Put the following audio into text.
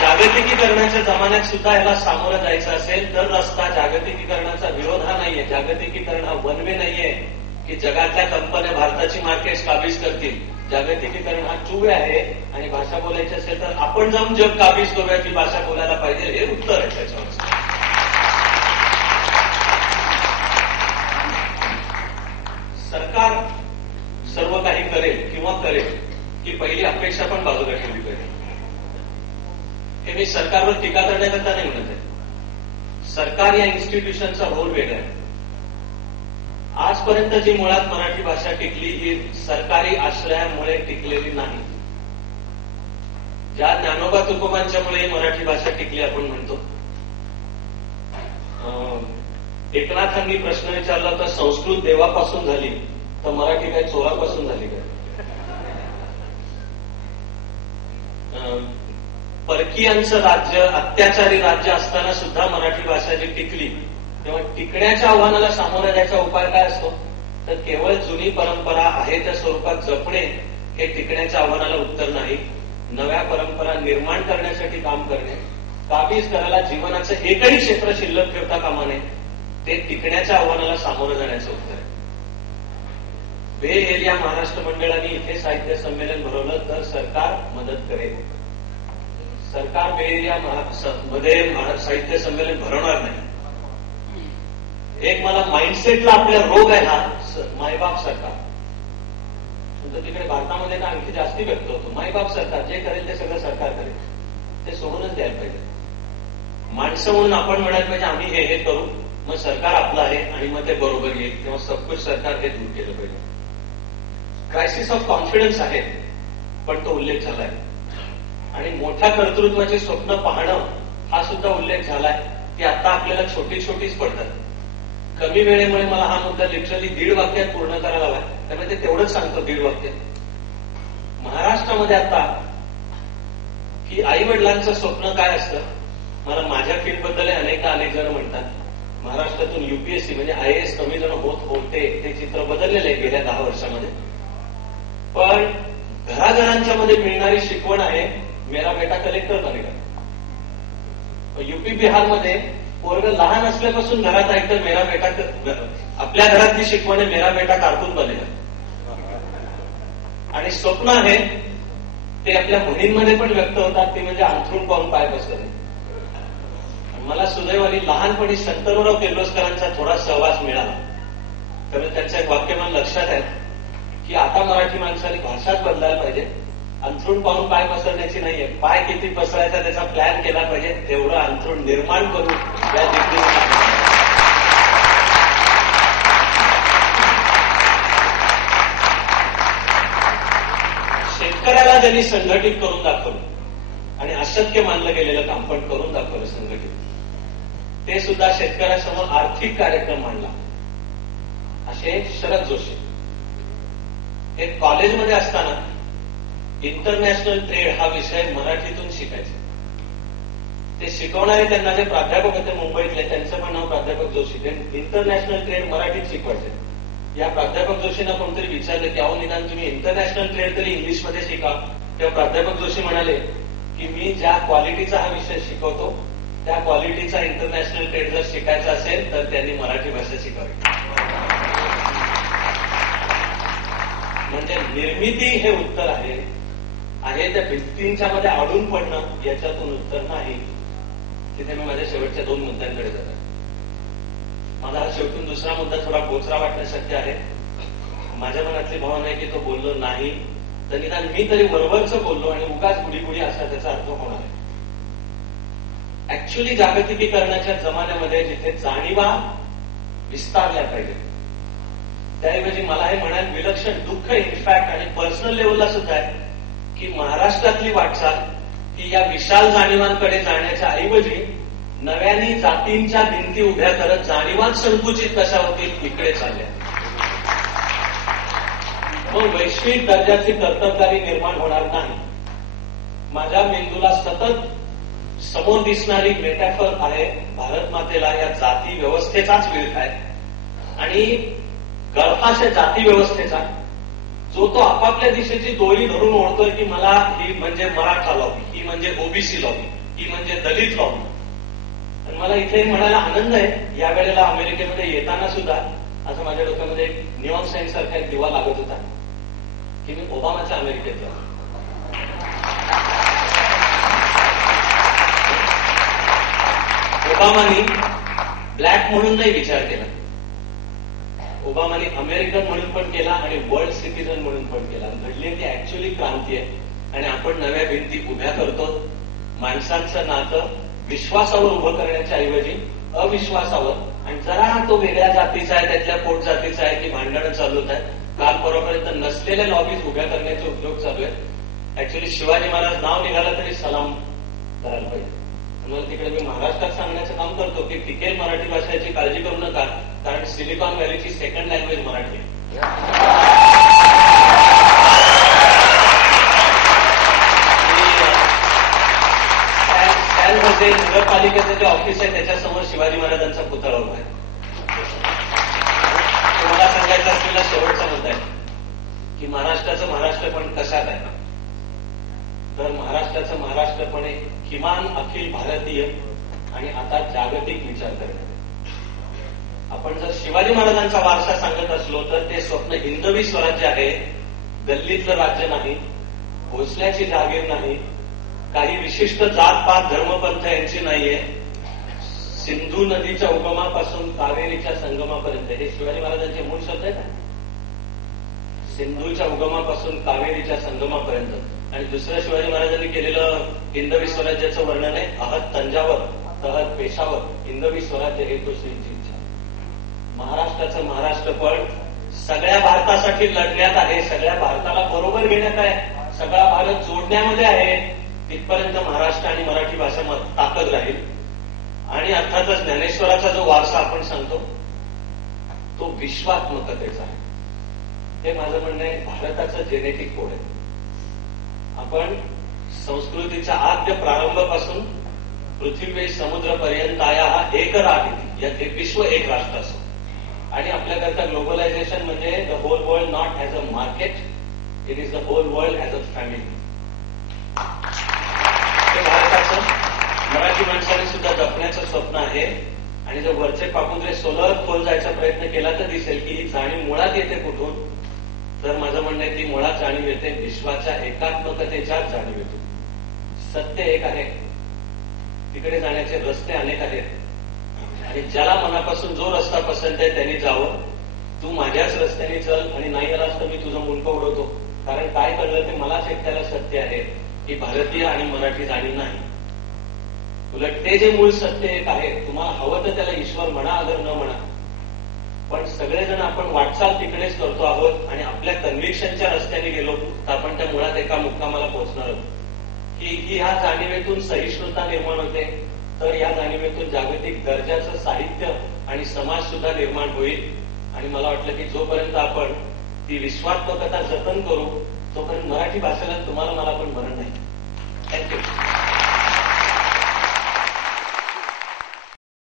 जागतिकीकरणाच्या जमान्यात सुद्धा याला सामोरं जायचं असेल तर रस्ता जागतिकीकरणाचा विरोध हा नाहीये. जागतिकीकरण हा वन वे नाहीये की जगातल्या कंपन्या भारताची मार्केट काबीज करतील. जागतिकीकरण हा टू वे आहे आणि भाषा बोलायची असेल तर आपण जाऊन जग काबीज करूया की भाषा बोलायला पाहिजे, हे उत्तर आहे त्याच्यावर. सरकार सर्व काही करेल किंवा करेल की पहिली अपेक्षा पण बाजूला ठेवली पाहिजे. हे मी सरकारवर टीका करण्याकरता नाही म्हणत आहे. सरकार या इन्स्टिट्यूशनचा रोल वेगळा आहे. आजपर्यंत जी मुळात मराठी भाषा टिकली ही सरकारी आश्रयामुळे टिकलेली नाही. ज्या ज्ञानोबा तुकोबांच्यामुळे मराठी भाषा टिकली आपण म्हणतो. एकनाथांनी प्रश्न विचारला तर संस्कृत देवापासून झाली तर मराठी काय चोरापासून झाली काय? परकीयांचं राज्य, अत्याचारी राज्य असताना सुद्धा मराठी भाषा जी टिकली, तेव्हा टिकण्याच्या आव्हानाला सामोरा जायचा उपाय काय असतो? तर केवळ जुनी परंपरा आहे त्या स्वरूपात जपणे हे टिकण्याच्या आव्हानाला उत्तर नाही. नव्या परंपरा निर्माण करण्यासाठी काम करणे, काबीज करायला जीवनाचं एकही क्षेत्र शिल्लक ठेवता कामा नये, ते टिकण्याच्या आव्हानाला सामोरं जाण्याचं उत्तर आहे. बे एरिया महाराष्ट्र मंडळाने इथे साहित्य संमेलन भरवलं तर सरकार मदत करेल. सरकार बे एरिया मध्ये साहित्य संमेलन भरवणार नाही. एक मला माइंडसेटला आपल्या रोग आहे हा मायबाप सरकार. तिकडे भारतामध्ये ना आणखी जास्ती व्यक्त होतो. मायबाप सरकार जे करेल ते सगळं सरकार करेल, ते सोडूनच द्यायला पाहिजे. माणसं म्हणून आपण म्हणायला पाहिजे आम्ही हे करू, मग सरकार आपलं आहे आणि मग ते बरोबर येईल, तेव्हा सबकुछ सरकार हे दूर केलं पाहिजे. क्रायसिस ऑफ कॉन्फिडन्स आहे, पण तो उल्लेख झालाय. आणि मोठ्या कर्तृत्वाची स्वप्न पाहणं हा सुद्धा उल्लेख झालाय की आता आपल्याला छोटी छोटीच पडतात. कमी वेळेमुळे मला हा मुद्दा लिटरली 1.5 वाक्यात पूर्ण करायला हवाय, त्यामुळे ते तेवढंच सांगतो 1.5 वाक्यात. महाराष्ट्रामध्ये आता की आई वडिलांचं स्वप्न काय असतं, मला माझ्या फील्डबद्दल अनेक जण म्हणतात महाराष्ट्रातून युपीएससी म्हणजे IAS कमी जण होते, ते चित्र बदललेलं आहे गेल्या 10 वर्षामध्ये. पण घराघरांच्या मध्ये मिळणारी शिकवण आहे मेरा बेटा कलेक्टर बनेगा. युपी बिहारमध्ये पोरग लहान असल्यापासून घरात ऐकतं मेरा बेटा, आपल्या घरातली शिकवण आहे मेरा बेटा कार्टून बनेगा. आणि स्वप्न आहे ते आपल्या मुलींमध्ये पण व्यक्त होतात, ती म्हणजे अंथरूण पाहून पाय बसवणे. मला सुदैवाने लहानपणी शंतनुराव किर्लोस्करांचा थोडा सहवास मिळाला, त्यामुळे त्यांचं एक वाक्य मला लक्षात आहे की आता मराठी माणसाने भाषाच बदलायला पाहिजे. अंथरूण पाहून पाय पसरण्याची नाहीये, पाय किती पसरायचा त्याचा प्लॅन केला पाहिजे, तेवढं अंथरूण निर्माण करू या दिशेने. शेतकऱ्याला ज्यांनी संघटित करून दाखवलं आणि अशक्य मानलं गेलेलं काम पण करून दाखवलं संघटित, ते सुद्धा शेतकऱ्यासमोर आर्थिक कार्यक्रम मांडला. असे शरद जोशी हे कॉलेजमध्ये असताना इंटरनॅशनल ट्रेड हा विषय मराठीतून शिकायचे. ते शिकवणारे त्यांना जे प्राध्यापक होते मुंबईतले, त्यांचं पण नाव प्राध्यापक जोशी, ते इंटरनॅशनल ट्रेड मराठीत शिकवायचे. या प्राध्यापक जोशींना कोणतरी विचारलं की अहो निदान तुम्ही इंटरनॅशनल ट्रेड तरी इंग्लिशमध्ये शिका. तेव्हा प्राध्यापक जोशी म्हणाले की मी ज्या क्वालिटीचा हा विषय शिकवतो त्या क्वालिटीचा इंटरनॅशनल ट्रेड जर शिकायचा असेल तर त्यांनी मराठी भाषा शिकावी. म्हणजे निर्मिती हे उत्तर आहे त्या भिंतींच्या मध्ये अडून पडणं याच्यातून उत्तर नाही. तिथे मी माझ्या शेवटच्या 2 मुद्द्यांकडे जातो. माझा हा शेवटून दुसरा मुद्दा थोडा बोचरा वाटणं शक्य आहे. माझ्या मनातली भावना आहे की तो बोललो नाही तर निदान मी तरी वरवरचं बोललो आणि उगाच गुडी असा त्याचा अर्थ होणार आहे. ऍक्च्युली जागतिकीकरणाच्या जमान्यामध्ये जिथे जाणीवा विस्तारल्या पाहिजे, त्याऐवजी मला हे म्हणायला विलक्षण दुःख इनफॅक्ट आणि पर्सनल लेवलला सुद्धा आहे की महाराष्ट्रातली वाटचाल ही या विशाल जाणीवांकडे जाण्याच्या ऐवजी नव्याने जातींच्या भिंती उभ्या करत जाणीवात संकुचित कशा होतील इकडे चालल्या. मग वैश्विक दर्जाची कर्तबगारी निर्माण होणार नाही. माझ्या मेंदूला सतत समोर दिसणारी मेटॅफर आहे भारत मातेला या जाती व्यवस्थेचाच विरोध आहे आणि गळफाशा जाती व्यवस्थेचा जो तो आपापल्या दिशेची दोरी धरून ओढतोय की मला ही म्हणजे मराठा लॉबी, ही म्हणजे ओबीसी लॉबी, ती म्हणजे दलित लॉबी. पण मला इथे म्हणायला आनंद आहे, या वेळेला अमेरिकेमध्ये येताना सुद्धा असं माझ्या डोक्यामध्ये एक निऑन साईन सारखा एक दिवा लागत होता की मी ओबामाच्या अमेरिकेत जातो. ओबामानी ब्लॅक म्हणून नाही विचार केला, ओबामानी अमेरिकन म्हणून पण केला आणि वर्ल्ड सिटीजन म्हणून पण केला. घडली ती ऍक्च्युअली क्रांती आहे आणि आपण नव्या भिंती उभ्या करतो. माणसांचं नातं विश्वासावर उभं करण्याच्या ऐवजी अविश्वासावर, आणि जरा तो वेगळ्या जातीचा आहे, त्यातल्या पोट जातीचा आहे की भांडणं चालू होत आहेत. काल परवापर्यंत नसलेल्या लॉबीज उभ्या करण्याचे उद्योग चालू आहेत. ऍक्च्युअली शिवाजी महाराज नाव निघालं तरी सलाम करायला पाहिजे. म्हणून तिकडे मी महाराष्ट्रात सांगण्याचं काम करतो की टिकेल मराठी भाषेची काळजी करू नका, कारण सिलिकॉन व्हॅलीची सेकंड लँग्वेज मराठी आहे. त्यामध्ये नगरपालिकेचं जे ऑफिस आहे त्याच्यासमोर शिवाजी महाराजांचा पुतळा उभा आहे. मला सांगायचं असलेला शेवटचा मुद्दा आहे की महाराष्ट्राचं महाराष्ट्रपण कशात आहे, तर महाराष्ट्राचं महाराष्ट्रपण हे किमान अखिल भारतीय आणि आता जागतिक विचार करणे. आपण जर शिवाजी महाराजांचा वारसा सांगत असलो तर ते स्वप्न हिंदवी स्वराज्य आहे, गल्लीतलं राज्य नाही, भोसल्याची जागीर नाही, काही विशिष्ट जातपात धर्मपंथ यांची नाहीये, सिंधू नदीच्या उगमापासून कावेरीच्या संगमापर्यंत. हे शिवाजी महाराजांचे मूळ शब्द आहेत ना, सिंधूच्या उगमापासून कावेरीच्या संगमापर्यंत. आणि दुसरं शिवाजी महाराजांनी केलेलं हिंदवी स्वराज्याचं वर्णन आहे, अहत तंजावर तहत पेशावर, हिंदवी स्वराज्य हे तो श्रींची इच्छा. महाराष्ट्राचं महाराष्ट्रपण सगळ्या भारतासाठी लढण्यात आहे, सगळ्या भारताला बरोबर घेण्यात आहे, सगळा भारत जोडण्यामध्ये आहे. तिथपर्यंत महाराष्ट्र आणि मराठी भाषा ताकद राहील. आणि अर्थातच ज्ञानेश्वराचा जो वारसा आपण सांगतो तो विश्वात्मकतेचा आहे. हे माझं म्हणणं आहे, भारताचं जेनेटिक कोड आहे. आपण संस्कृतीच्या आद्य प्रारंभापासून पृथ्वी समुद्रपर्यंत आया हा एक राग, यात एक विश्व एक राष्ट्र असो. आणि आपल्याकरता ग्लोबलायझेशन म्हणजे the whole world not as a market, it is the whole world as a family. हे भारताचं मराठी माणसाने सुद्धा जपण्याचं स्वप्न आहे. आणि जर वरचे पापुद्रे सोलर खोल जायचा प्रयत्न केला तर दिसेल की ही जाणीव मुळात येते कुठून, तर माझं म्हणणं आहे ती मुळात जाणीव येते विश्वाच्या एकात्मकतेच्या जाणीवेतून. सत्य एक आहे, तिकडे जाण्याचे रस्ते अनेक आहेत, आणि ज्याला मनापासून जो रस्ता पसंत आहे त्यांनी जावं. तू माझ्याच रस्त्याने चल आणि नाही आलास तर मी तुझं मुंडकं उडवतो. कारण काय कळलं ते मलाच एकट्याला सत्य आहे की भारतीय आणि मराठी जाणीव नाही. उलट ते जे मूळ सत्य एक आहे, तुम्हाला हवं तर त्याला ईश्वर म्हणा अगर न म्हणा, पण सगळेजण आपण वाटचाल तिकडेच करतो आहोत. आणि आपल्या कन्व्हिक्शनच्या रस्त्याने गेलो तर आपण त्या मुळात एका मुक्कामाला पोहोचणार आहोत. ही ह्या जाणीवेतून सहिष्णुता निर्माण होते, तर या जाणीवेतून जागतिक दर्जाचं साहित्य आणि समाज सुद्धा निर्माण होईल. आणि मला वाटलं की जोपर्यंत आपण ती विश्वात्मकता जतन करू तोपर्यंत मराठी भाषेला तुम्हाला मला पण मरण नाही. थँक्यू.